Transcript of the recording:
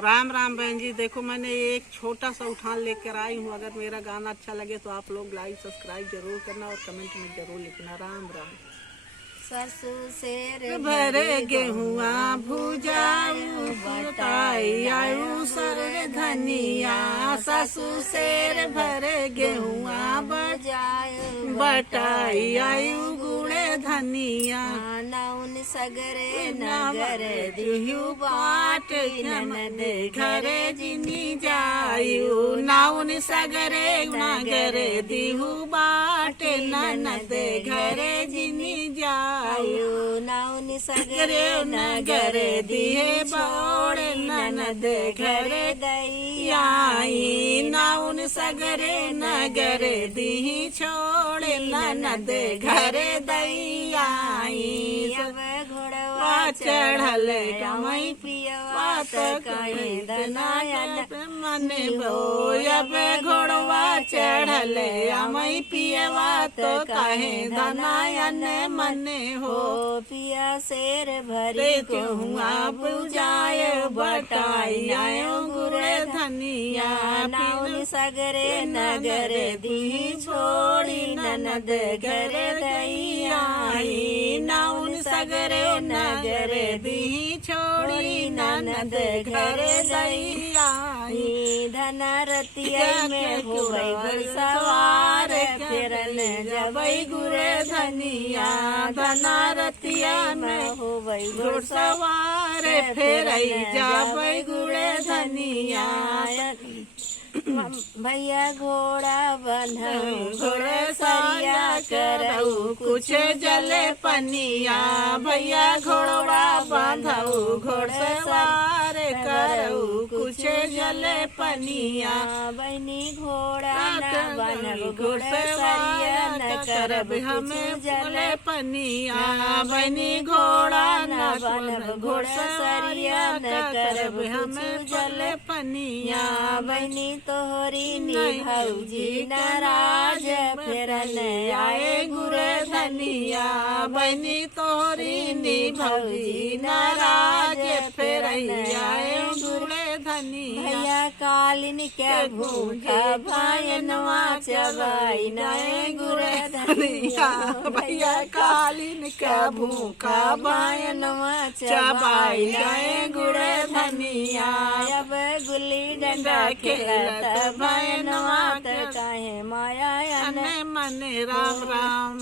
राम राम बहन जी। देखो मैंने एक छोटा सा उठान लेकर आई हूँ। अगर मेरा गाना अच्छा लगे तो आप लोग लाइक सब्सक्राइब जरूर करना और कमेंट में जरूर लिखना। राम राम। ससु शेर भरे गेहुआ भुजाऊ बताई आयु सर धनिया। ससु शेर भरे गेहुआ जायो बटाई आयु गुड़े धनिया। नाउन सगरे नगर दिहु बाट ननद घरे जिनी जायु। नाउन सगरे नगर दिहु बाट ननद घरे जिनी जायु। नाउन सगरे नगर दिहे बोड़ ननद घरे दई। नाउन सगरे नगर दिही छोड़ ननद घरे दई। अब घोड़वा चढ़ल कमई पियवा कहीं दनायन मन भो। अब घोड़वा चढ़ल अमई पियवा तो कहे धनायन मन हो। पिया शेर भरे हुआ पूजाय बटाई आयो गुरे धनिया। नाउन सगरे नगर दी छोड़ी ननद घर दई आई। नाउन सगरे नगर दी छोड़ी ननद घर दई आई। धनरतिया में होई घुड़सवार फिरन जबई गुरे धनिया। धनरतिया में होई घुड़सवार फेरई जाबई गुड़े धनिया। भैया घोड़ा बंधा घोड़े सरिया करऊ कुछ जले पनिया। भैया घोड़ा बांधऊ घोड़सवार करऊ कुछ जले पनिया। बहनी घोड़ा न बनब घोड़सवारिया न करब हमें जले पनिया। बनी घोड़ा न बनब घोड़सवारिया न करब हमें जले पनिया। बहनी तोहरी भौजी नाराज फिरन आए गुरे धनिया। बनी तोहरी भौजी नाराज फिर आए गुरे धनिया। भैया कालिन के भूखा भायनवा चबाई नए गुरे धनिया। भैया कालिन के भूखा भायनवा चबाई नए गुरे धनिया। अब गुल्ली डंडा खेलत भयनवा त काहे माया मन राम राम।